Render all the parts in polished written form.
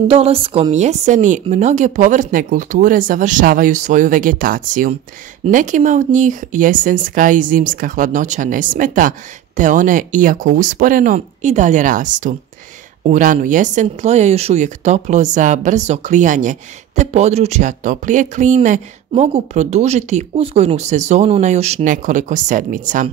Dolaskom jeseni mnoge povrtne kulture završavaju svoju vegetaciju. Nekima od njih jesenska i zimska hladnoća ne smeta, te one, iako usporeno, i dalje rastu. U ranu jesen tlo je još uvijek toplo za brzo klijanje, te područja toplije klime mogu produžiti uzgojnu sezonu na još nekoliko sedmica.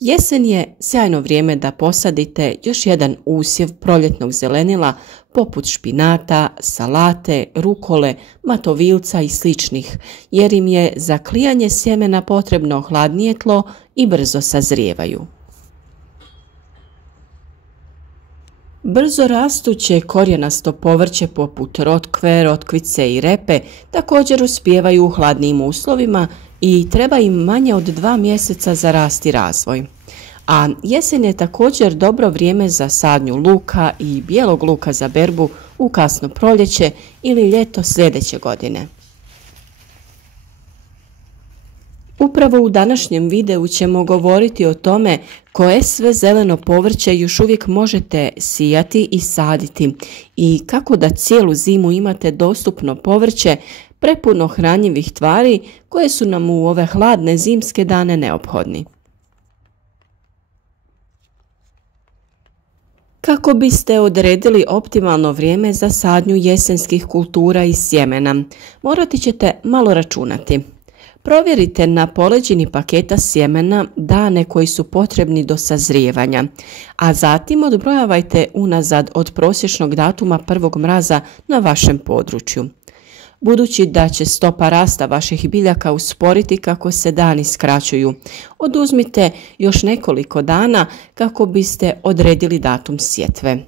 Jesen je sjajno vrijeme da posadite još jedan usjev proljetnog zelenila poput špinata, salate, rukole, matovilca i sličnih, jer im je za klijanje sjemena potrebno hladnije tlo i brzo sazrijevaju. Brzo rastuće korijenasto povrće poput rotkve, rotkvice i repe također uspijevaju u hladnijim uslovima i treba im manje od 2 mjeseca za rast i razvoj. A jesen je također dobro vrijeme za sadnju luka i bijelog luka za berbu u kasno proljeće ili ljeto sljedeće godine. Upravo u današnjem videu ćemo govoriti o tome koje sve zeleno povrće još uvijek možete sijati i saditi i kako da cijelu zimu imate dostupno povrće prepuno hranjivih tvari koje su nam u ove hladne zimske dane neophodni. Kako biste odredili optimalno vrijeme za sadnju jesenskih kultura i sjemena, morati ćete malo računati. Provjerite na poleđini paketa sjemena dane koji su potrebni do sazrijevanja, a zatim odbrojavajte unazad od prosječnog datuma prvog mraza na vašem području. Budući da će stopa rasta vaših biljaka usporiti kako se dani skraćuju, oduzmite još nekoliko dana kako biste odredili datum sjetve.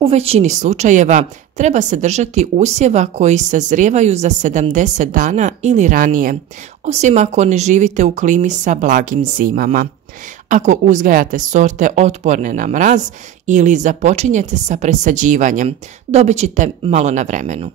U većini slučajeva treba se držati usjeva koji sazrijevaju za 70 dana ili ranije, osim ako ne živite u klimi sa blagim zimama. Ako uzgajate sorte otporne na mraz ili započinjete sa presađivanjem, dobit ćete malo na vremenu.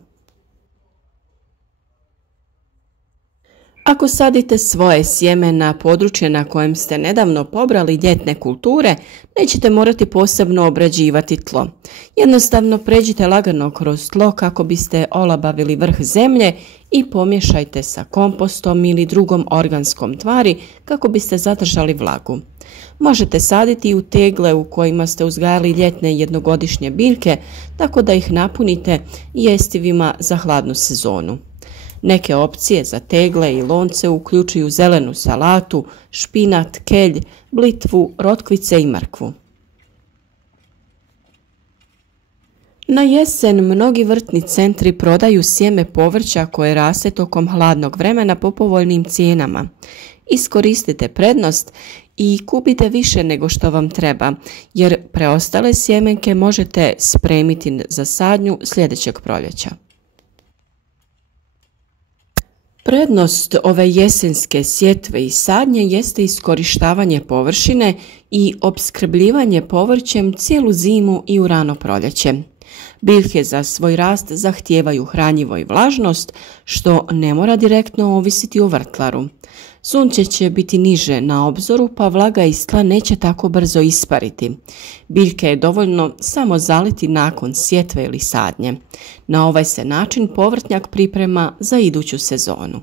Ako sadite svoje sjeme na područje na kojem ste nedavno pobrali ljetne kulture, nećete morati posebno obrađivati tlo. Jednostavno pređite lagano kroz tlo kako biste olabavili vrh zemlje i pomiješajte sa kompostom ili drugom organskom tvari kako biste zadržali vlagu. Možete saditi i u tegle u kojima ste uzgajali ljetne jednogodišnje biljke, tako da ih napunite jestivima za hladnu sezonu. Neke opcije za tegle i lonce uključuju zelenu salatu, špinat, kelj, blitvu, rotkvice i mrkvu. Na jesen mnogi vrtni centri prodaju sjeme povrća koje raste tokom hladnog vremena po povoljnim cijenama. Iskoristite prednost i kupite više nego što vam treba, jer preostale sjemenke možete spremiti za sadnju sljedećeg proljeća. Prednost ove jesenske sjetve i sadnje jeste iskorištavanje površine i opskrbljivanje povrćem cijelu zimu i u rano proljeće. Biljke za svoj rast zahtijevaju hranjivo i vlažnost, što ne mora direktno ovisiti o vrtlaru. Sunce će biti niže na obzoru, pa vlaga iz tla neće tako brzo ispariti. Biljke je dovoljno samo zaliti nakon sjetve ili sadnje. Na ovaj se način povrtnjak priprema za iduću sezonu.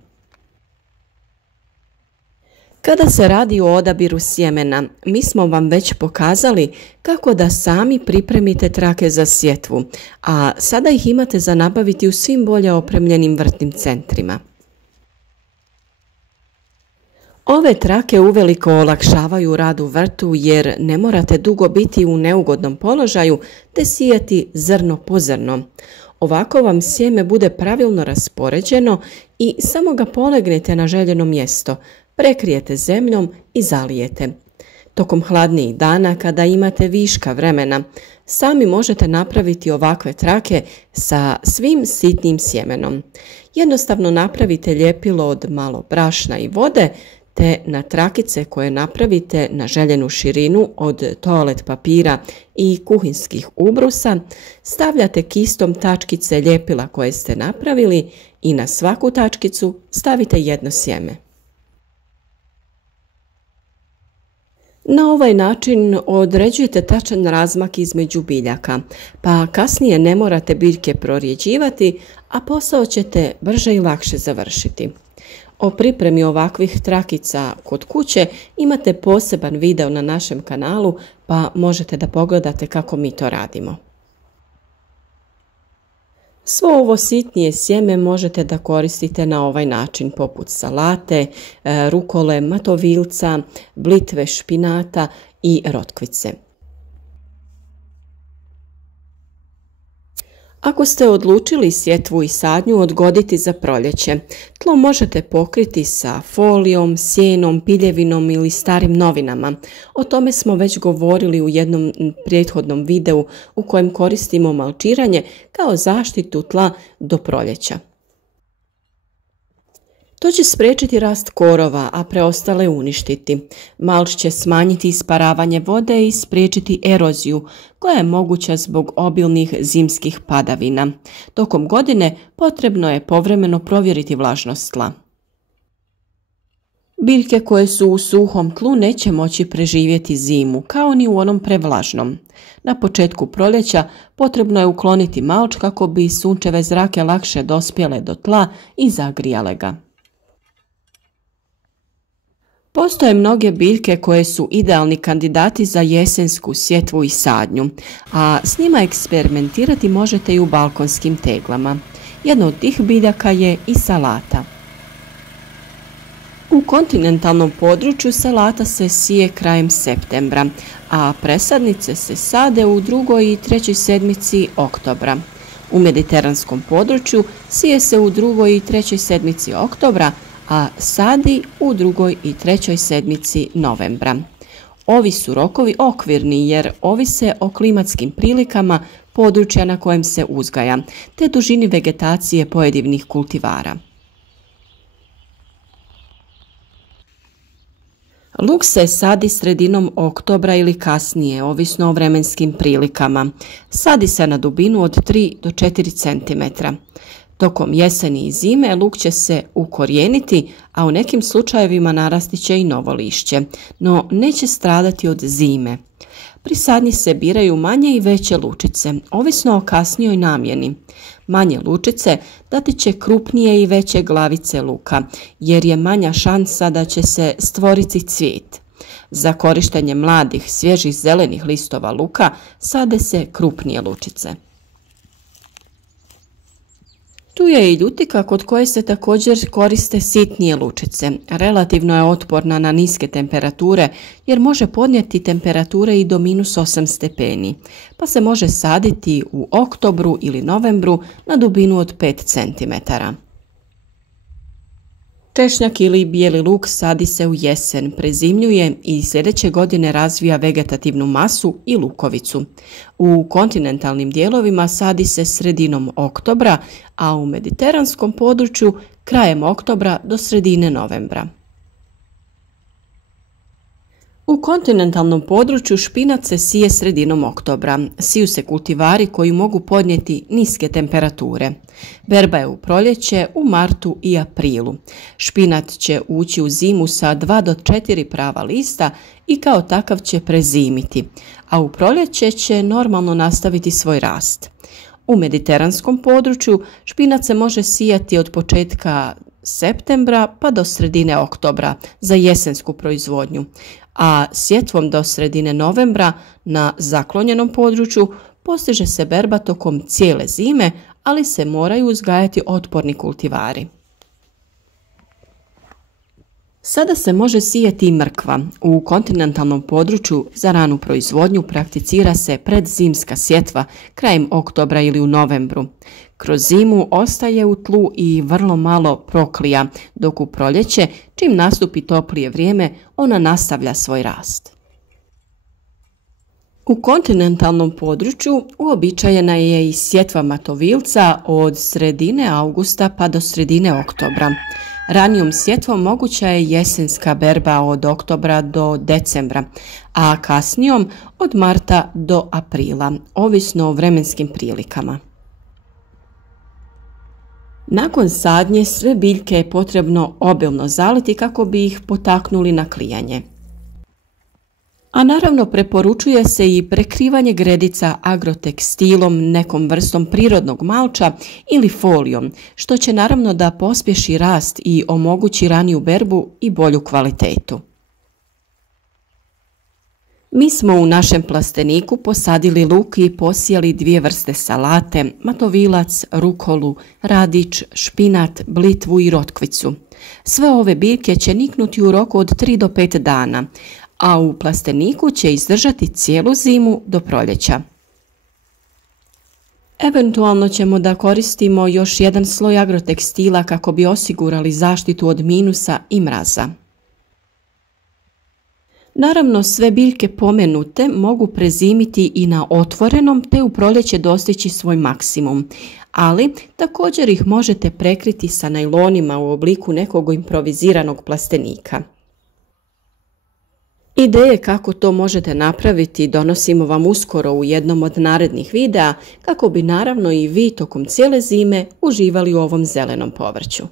Kada se radi o odabiru sjemena, mi smo vam već pokazali kako da sami pripremite trake za sjetvu, a sada ih imate za nabaviti u svim bolje opremljenim vrtnim centrima. Ove trake uveliko olakšavaju rad u vrtu jer ne morate dugo biti u neugodnom položaju te sijati zrno po zrno. Ovako vam sjeme bude pravilno raspoređeno i samo ga polegnete na željeno mjesto, prekrijete zemljom i zalijete. Tokom hladnijih dana kada imate viška vremena, sami možete napraviti ovakve trake sa svim sitnim sjemenom. Jednostavno napravite ljepilo od malo brašna i vode, te na trakice koje napravite na željenu širinu od toalet papira i kuhinskih ubrusa stavljate kistom tačkice ljepila koje ste napravili i na svaku tačkicu stavite jedno sjeme. Na ovaj način određujete tačan razmak između biljaka, pa kasnije ne morate biljke prorjeđivati, a posao ćete brže i lakše završiti. O pripremi ovakvih trakica kod kuće imate poseban video na našem kanalu, pa možete da pogledate kako mi to radimo. Svo ovo sitnije sjeme možete da koristite na ovaj način, poput salate, rukole, matovilca, blitve, špinata i rotkvice. Ako ste odlučili sjetvu i sadnju odgoditi za proljeće, tlo možete pokriti sa folijom, sjenom, piljevinom ili starim novinama. O tome smo već govorili u jednom prethodnom videu u kojem koristimo malčiranje kao zaštitu tla do proljeća. To će spriječiti rast korova, a preostale uništiti. Malč će smanjiti isparavanje vode i spriječiti eroziju, koja je moguća zbog obilnih zimskih padavina. Tokom godine potrebno je povremeno provjeriti vlažnost tla. Biljke koje su u suhom tlu neće moći preživjeti zimu, kao ni u onom prevlažnom. Na početku proljeća potrebno je ukloniti malč kako bi sunčeve zrake lakše dospjele do tla i zagrijale ga. Postoje mnoge biljke koje su idealni kandidati za jesensku sjetvu i sadnju, a s njima eksperimentirati možete i u balkonskim teglama. Jedna od tih biljaka je i salata. U kontinentalnom području salata se sije krajem septembra, a presadnice se sade u drugoj i trećoj sedmici oktobra. U mediteranskom području sije se u drugoj i trećoj sedmici oktobra, a sadi u drugoj i trećoj sedmici novembra. Ovi su rokovi okvirni jer ovise o klimatskim prilikama područja na kojem se uzgaja, te dužini vegetacije pojedinih kultivara. Luk se sadi sredinom oktobra ili kasnije, ovisno o vremenskim prilikama. Sadi se na dubinu od 3 do 4 cm. Tokom jeseni i zime luk će se ukorijeniti, a u nekim slučajevima narasti će i novo lišće, no neće stradati od zime. Pri sadnji se biraju manje i veće lučice, ovisno o kasnijoj namjeni. Manje lučice dati će krupnije i veće glavice luka, jer je manja šansa da će se stvoriti cvijet. Za korištenje mladih, svježih zelenih listova luka sade se krupnije lučice. Tu je i ljutika kod koje se također koriste sitnije lučice. Relativno je otporna na niske temperature jer može podnijeti temperature i do -8 stepeni, pa se može saditi u oktobru ili novembru na dubinu od 5 cm. Češnjak ili bijeli luk sadi se u jesen, prezimljuje i sljedeće godine razvija vegetativnu masu i lukovicu. U kontinentalnim dijelovima sadi se sredinom oktobra, a u mediteranskom području krajem oktobra do sredine novembra. U kontinentalnom području špinac se sije sredinom oktobra. Siju se kultivari koji mogu podnijeti niske temperature. Berba je u proljeće, u martu i aprilu. Špinat će ući u zimu sa 2 do 4 prava lista i kao takav će prezimiti, a u proljeće će normalno nastaviti svoj rast. U mediteranskom području špinac se može sijati od početka septembra pa do sredine oktobra za jesensku proizvodnju, a sjetvom do sredine novembra na zaklonjenom području postiže se berba tokom cijele zime, ali se moraju uzgajati otporni kultivari. Sada se može sijati i mrkva. U kontinentalnom području za ranu proizvodnju prakticira se predzimska sjetva krajem oktobra ili u novembru. Kroz zimu ostaje u tlu i vrlo malo proklija, dok u proljeće, čim nastupi toplije vrijeme, ona nastavlja svoj rast. U kontinentalnom području uobičajena je i sjetva matovilca od sredine augusta pa do sredine oktobra. Ranijom sjetvom moguća je jesenska berba od oktobra do decembra, a kasnijom od marta do aprila, ovisno o vremenskim prilikama. Nakon sadnje sve biljke je potrebno obilno zaliti kako bi ih potaknuli na klijanje. A naravno preporučuje se i prekrivanje gredica agrotekstilom, nekom vrstom prirodnog malča ili folijom, što će naravno da pospješi rast i omogući raniju berbu i bolju kvalitetu. Mi smo u našem plasteniku posadili luk i posijali 2 vrste salate, matovilac, rukolu, radić, špinat, blitvu i rotkvicu. Sve ove biljke će niknuti u roku od 3 do 5 dana, a u plasteniku će izdržati cijelu zimu do proljeća. Eventualno ćemo da koristimo još jedan sloj agrotekstila kako bi osigurali zaštitu od minusa i mraza. Naravno, sve biljke pomenute mogu prezimiti i na otvorenom te u proljeće dostići svoj maksimum, ali također ih možete prekriti sa najlonima u obliku nekog improviziranog plastenika. Ideje kako to možete napraviti donosimo vam uskoro u jednom od narednih videa kako bi naravno i vi tokom cijele zime uživali u ovom zelenom povrću.